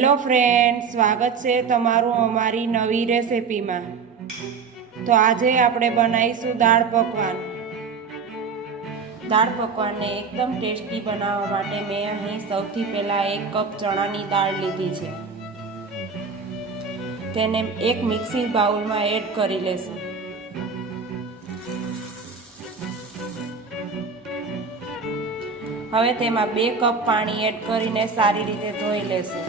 Hello friend, સ્વાગત છે તમારું અમારી નવી રેસિપીમાં। તો આજે આપણે બનાવીશું દાળ પકવાન। દાળ પકવાનને એકદમ ટેસ્ટી બનાવવા માટે મેં અહીં સૌથી પહેલાં 1 કપ ચણાની દાળ લીધી છે। તેને એક મિક્સી બાઉલમાં એડ કરી લેશું। હવે તેમાં 2 કપ પાણી એડ કરીને સારી રીતે ધોઈ લેશું।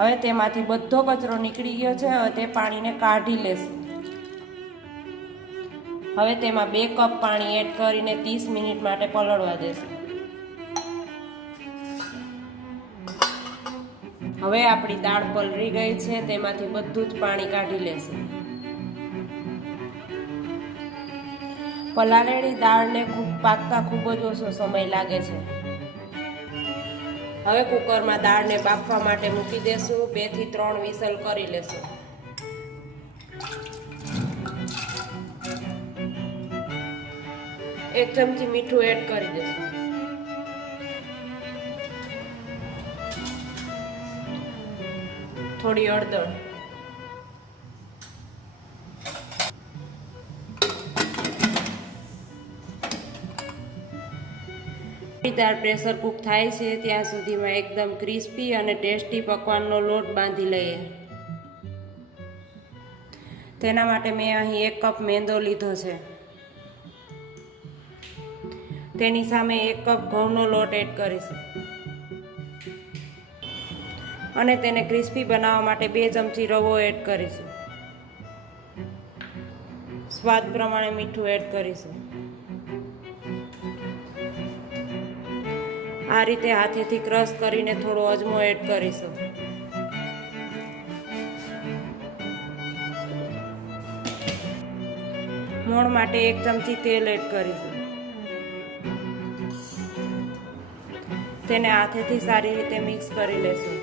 હવે તેમાંથી બધો કચરો નીકળી ગયો છે। હવે તે પાણીને કાઢી લેશું। હવે તેમાં 2 કપ પાણી એડ કરીને 30 મિનિટ માટે પલળવા દેશું। હવે આપણી દાળ પલળી ગઈ છે, તેમાંથી બધું જ પાણી કાઢી લેશું। પલાળેલી દાળને પાકતા ખૂબ જ ઓછો સમય લાગે છે। હવે કુકરમાં દાળને બાફવા માટે મૂકી દેશું। 2 થી 3 વિસલ કરી લેશું। એક ચમચી મીઠું એડ કરી દેશું। થોડી હળદર, દાળ પ્રેશર કુક થાય છે ત્યાં સુધીમાં એકદમ ક્રિસ્પી અને ટેસ્ટી પકવાનનો લોટ બાંધી લઈએ। તેના માટે મેં અહીં 1 કપ મેંદો લીધો છે। તેની સામે 1 કપ ઘઉંનો લોટ એડ કરીશું અને તેને ક્રિસ્પી બનાવવા માટે 2 ચમચી રવો એડ કરીશું। સ્વાદ પ્રમાણે મીઠું એડ કરીશું। આ રીતે હાથેથી ક્રશ કરીને થોડો અજમો એડ કરીશું। મોણ માટે 1 ચમચી તેલ એડ કરીશું। તેને હાથેથી સારી રીતે મિક્સ કરી લેશું।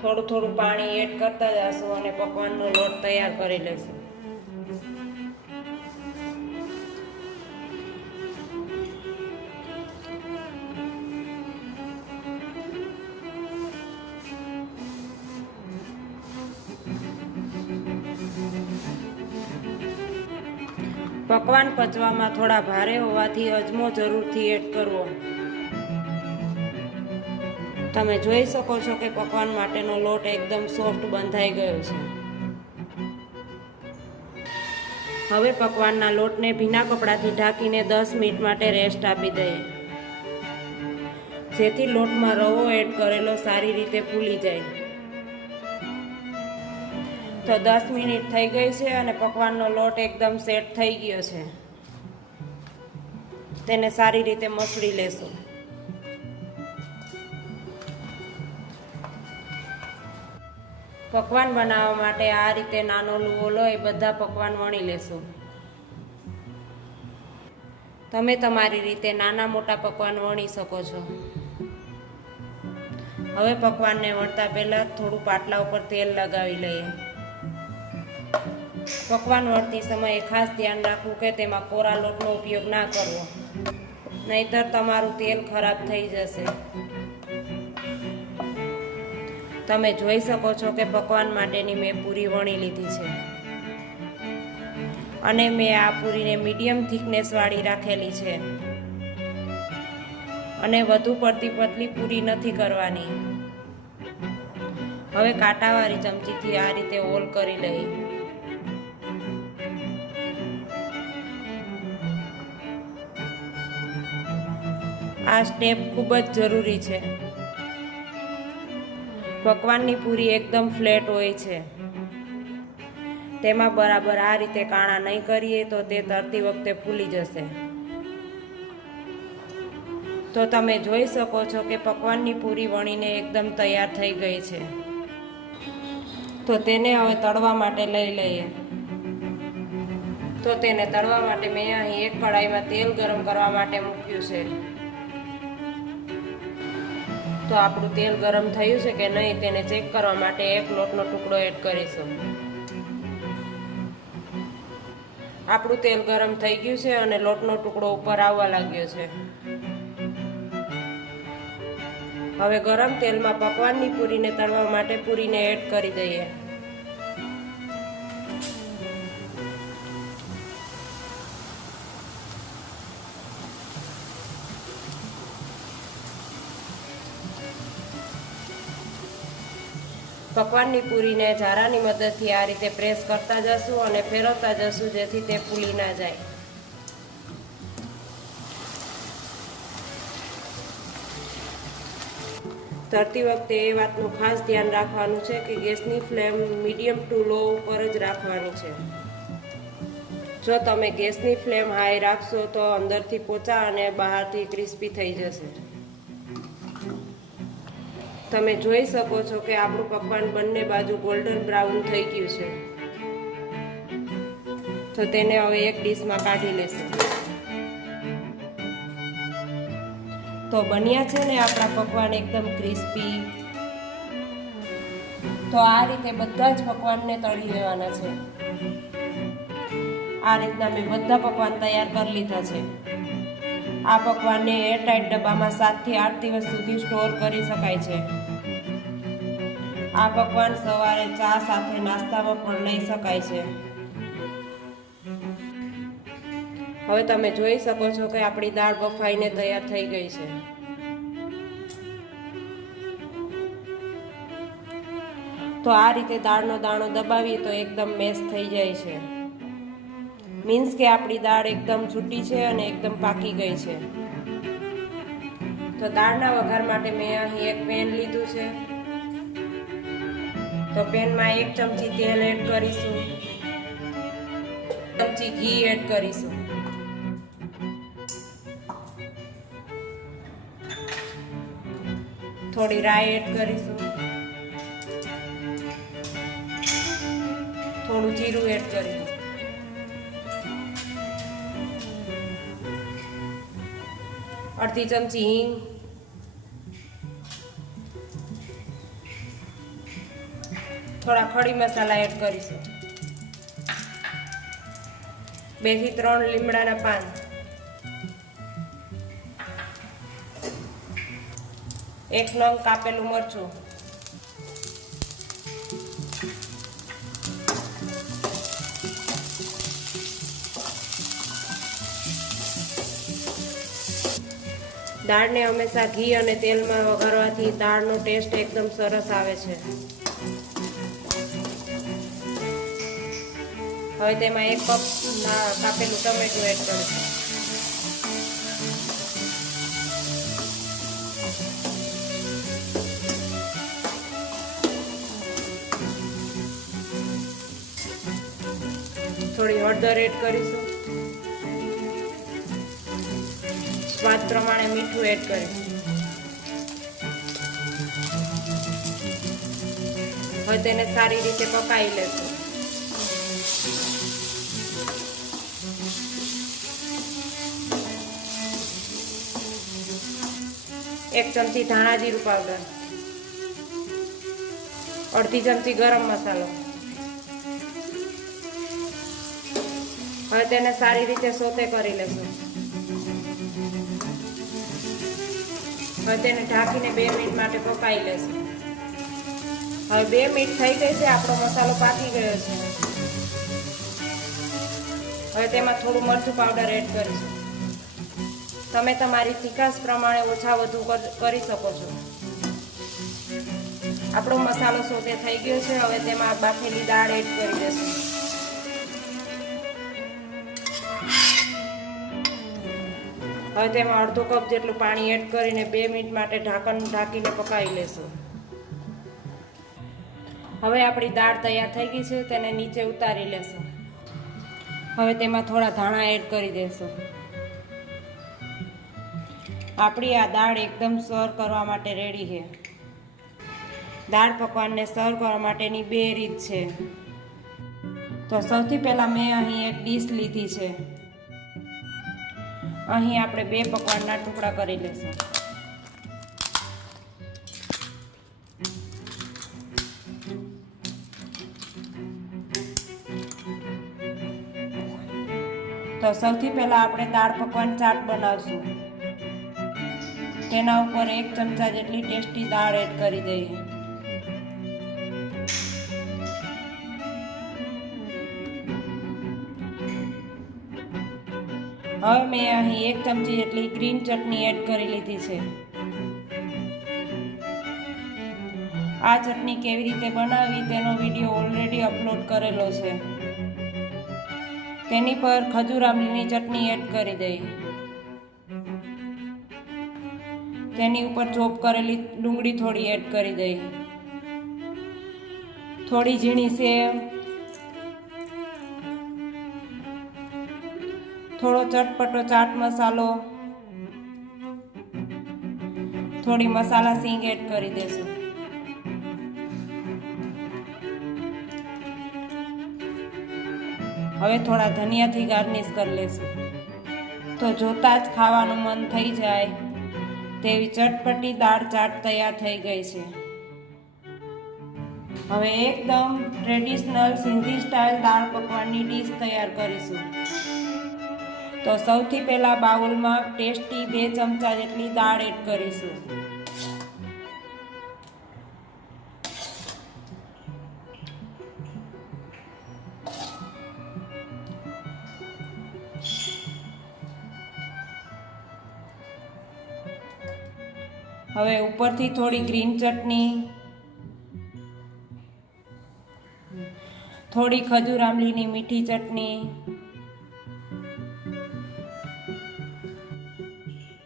થોડું થોડું પાણી એડ કરતા જશું અને પકવાનનો લોટ તૈયાર કરી લેશું। પકવાન પચવામાં થોડા ભારે હોવાથી અજમો જરૂરથી એડ કરવો। તમે જોઈ શકો છો કે પકવાન માટેનો લોટ એકદમ સોફ્ટ બંધાઈ ગયો છે। હવે પકવાનના લોટને ભીના કપડાથી ઢાંકીને 10 મિનિટ માટે રેસ્ટ આપી દઈએ, જેથી લોટમાં રવો એડ કરેલો સારી રીતે ફૂલી જાય। તો 10 મિનિટ થઈ ગઈ છે અને પકવાનનો લોટ એકદમ સેટ થઈ ગયો છે। તેને સારી રીતે મસળી લેશું। પકવાન બનાવવા માટે આ રીતે નાનો લુઓ લઈ બધા પકવાન વણી લેશું। તમે તમારી રીતે નાના મોટા પકવાન વણી શકો છો। હવે પકવાનને વણતા પહેલા થોડું પાટલા ઉપર તેલ લગાવી લઈએ। પકવાન વણતી સમયે ખાસ ધ્યાન રાખવું કે તેમાં કોરા લોટનો ઉપયોગ ના કરવો, નહીતર તમારું તેલ ખરાબ થઈ જશે। તમે જોઈ શકો છો કે પકવાન માટેની મેં પૂરી વણી લીધી છે અને મેં આ પૂરીને મીડિયમ થિકનેસ વાળી રાખેલી છે અને વધુ પડતી પતલી પૂરી નથી કરવાની। હવે કાંટાવાળી ચમચીથી આ રીતે હોલ કરી લઈએ। આ સ્ટેપ ખૂબ જ જરૂરી છે। પકવાનની પૂરી એકદમ ફ્લેટ હોય છે, તેમાં બરાબર આ રીતે કાણા નહીં કરીએ તો તે તરતી વખતે ફૂલી જશે। તો તમે જોઈ શકો છો કે પકવાનની પૂરી વણીને એકદમ તૈયાર થઈ ગઈ છે। તો તેને હવે તળવા માટે લઈ લઈએ। તો તેને તળવા માટે મેં અહીં એક કઢાઈમાં તેલ ગરમ કરવા માટે મૂક્યું છે. તો આપણું તેલ ગરમ થયું છે કે નહીં તેને ચેક કરવા માટે એક લોટનો ટુકડો એડ કરીશું. આપણું તેલ ગરમ થઈ ગયું છે અને લોટનો ટુકડો ઉપર આવવા લાગ્યો છે. હવે ગરમ તેલમાં પકવાનની પૂરીને તળવા માટે પૂરીને એડ કરી દઈએ. પકવાનની પૂરીને ઝારાની મદદથી આ રીતે પ્રેસ કરતા જશું અને ફેરવતા જશું જેથી તે ફૂલી ના જાય. તળતી વખતે એ વાતનું ખાસ ધ્યાન રાખવાનું છે કે ગેસની ફ્લેમ મીડિયમ ટુ લો ઉપર જ રાખવાની છે. જો તમે ગેસની ફ્લેમ હાઈ રાખશો તો અંદરથી પોચા અને બહારથી ક્રિસ્પી થઈ જશે. તમે જોઈ શકો છો કે આપણું પકવાન બંને બાજુ ગોલ્ડન બ્રાઉન થઈ ગયું છે. તો તેને હવે એક ડીશમાં કાઢી લેશું. તો બન્યા છે ને આપણા પકવાન એકદમ ક્રિસ્પી. તો આ રીતે બધા જ પકવાનને તળી લેવાના છે. આ રીતના મેં બધા પકવાન તૈયાર કરી લીધા છે. આ પકવાનને એરટાઇટ ડબ્બામાં 7 થી 8 દિવસ સુધી સ્ટોર કરી શકાય છે. આ પકવાન સવારે ચા સાથે નાસ્તામાં પણ લઈ શકાય છે. હવે તમે જોઈ શકો છો કે આપણી દાળ બફાઈને તૈયાર થઈ ગઈ છે. તો આ રીતે દાળનો દાણો દબાવીએ તો એકદમ મેશ થઈ જાય છે. મીન્સ કે આપણી દાળ એકદમ છૂટી છે અને એકદમ પાકી ગઈ છે. તો દાળના વઘાર માટે મેં અહીં એક પેન લીધું છે. તો પેનમાં 1 ચમચી તેલ એડ કરીશું. 1 ચમચી ઘી એડ કરીશું. થોડી રાઈ એડ કરીશું. થોડું જીરું એડ કરીશું. અડધી ચમચી હિંગ. થોડા ખડી મસાલા એડ કરીશું. 2 થી 3 લીમડાના પાન. એક નંગ કાપેલું મરચું. દાળને હંમેશા ઘી અને તેલમાં વઘારવાથી દાળનો ટેસ્ટ એકદમ સરસ આવે છે. હવે તેમાં 1 કપ કાપેલું ટમેટું એડ કરીશું. થોડી હળદર એડ કરીશું. સ્વાદ પ્રમાણે મીઠું એડ કરીશું. હવે તેને સારી રીતે પકાવી લેશું. એક ચમચી ધાણા જીરું પાવડર. અડધી ચમચી ગરમ મસાલો. હવે તેને સારી રીતે સોતે કરી લેશું. હવે તેને ઢાંકીને 2 મિનિટ માટે પકાવી લેશું. હવે 2 મિનિટ થઈ ગઈ છે. આપણો મસાલો પાકી ગયો છે. હવે તેમાં થોડું મરચું પાવડર એડ કરીશું. તમે તમારી તીખાશ પ્રમાણે ઓછા વધુ કરી શકો છો. આપણો મસાલો સોતે થઈ ગયો છે. હવે તેમાં બાફેલી દાળ એડ કરી દઈશું. હવે તેમાં અડધો કપ જેટલું પાણી એડ કરીને 2 મિનિટ માટે ઢાંકીને પકાવી લેશું. હવે આપણી દાળ તૈયાર થઈ ગઈ છે. તેને નીચે ઉતારી લેશું. હવે તેમાં થોડા ધાણા એડ કરી દેશું. આપણી આ દાળ એકદમ સર્વ કરવા માટે રેડી છે. દાળ પકવાનને સર્વ કરવા માટેની 2 રીત છે. તો સૌથી પહેલાં મેં અહીં એક ડીશ લીધી છે. અહીં આપણે 2 પકવાનના ટુકડા કરી લઈશું. તો સૌથી પહેલાં આપણે દાળ પકવાન ચાટ બનાવશું. તેના ઉપર 1 ચમચા જેટલી ટેસ્ટી દાળ એડ કરી દઈએ. હવે મેં અહીં 1 ચમચી જેટલી ગ્રીન ચટણી એડ કરી લીધી છે. આ ચટણી કેવી રીતે બનાવવી તેનો વિડીયો ઓલરેડી અપલોડ કરેલો છે. તેની પર ખજૂર આંબલીની ચટણી એડ કરી દઈએ. તેની ઉપર ચોપ કરેલી ડુંગળી થોડી એડ કરી દઈએ. થોડી ઝીણી સેવ, થોડો ચટપટો ચાટ મસાલો, થોડી મસાલા સીંગ એડ કરી દેશું. હવે થોડા ધનિયાથી ગાર્નિશ કરી લેશું. તો જોતા જ ખાવાનું મન થઈ જાય તેવી ચટપટી દાળ ચાટ તૈયાર થઈ ગઈ છે. હવે એકદમ ટ્રેડિશનલ સિંધી સ્ટાઇલ દાળ પકવાનની ડીશ તૈયાર કરીશું. તો સૌથી પહેલાં બાઉલમાં ટેસ્ટી 2 ચમચા જેટલી દાળ એડ કરીશું. હવે ઉપરથી થોડી ગ્રીન ચટણી, થોડી ખજૂર આંબલીની મીઠી ચટણી,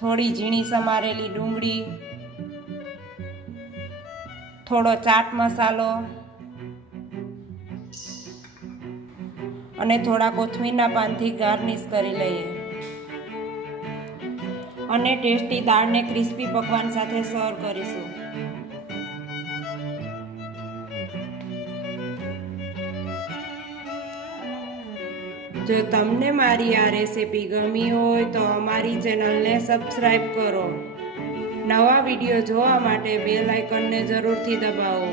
થોડી ઝીણી સમારેલી ડુંગળી, થોડો ચાટ મસાલો અને થોડા કોથમીરના પાનથી ગાર્નિશ કરી લઈએ અને ટેસ્ટી દાળને ક્રિસ્પી પકવાન સાથે સર્વ કરીશું. જો તમને મારી આ રેસીપી ગમી હોય તો અમારી ચેનલને સબસ્ક્રાઈબ કરો. નવા વિડીયો જોવા માટે બેલ આઇકનને જરૂરથી દબાવો.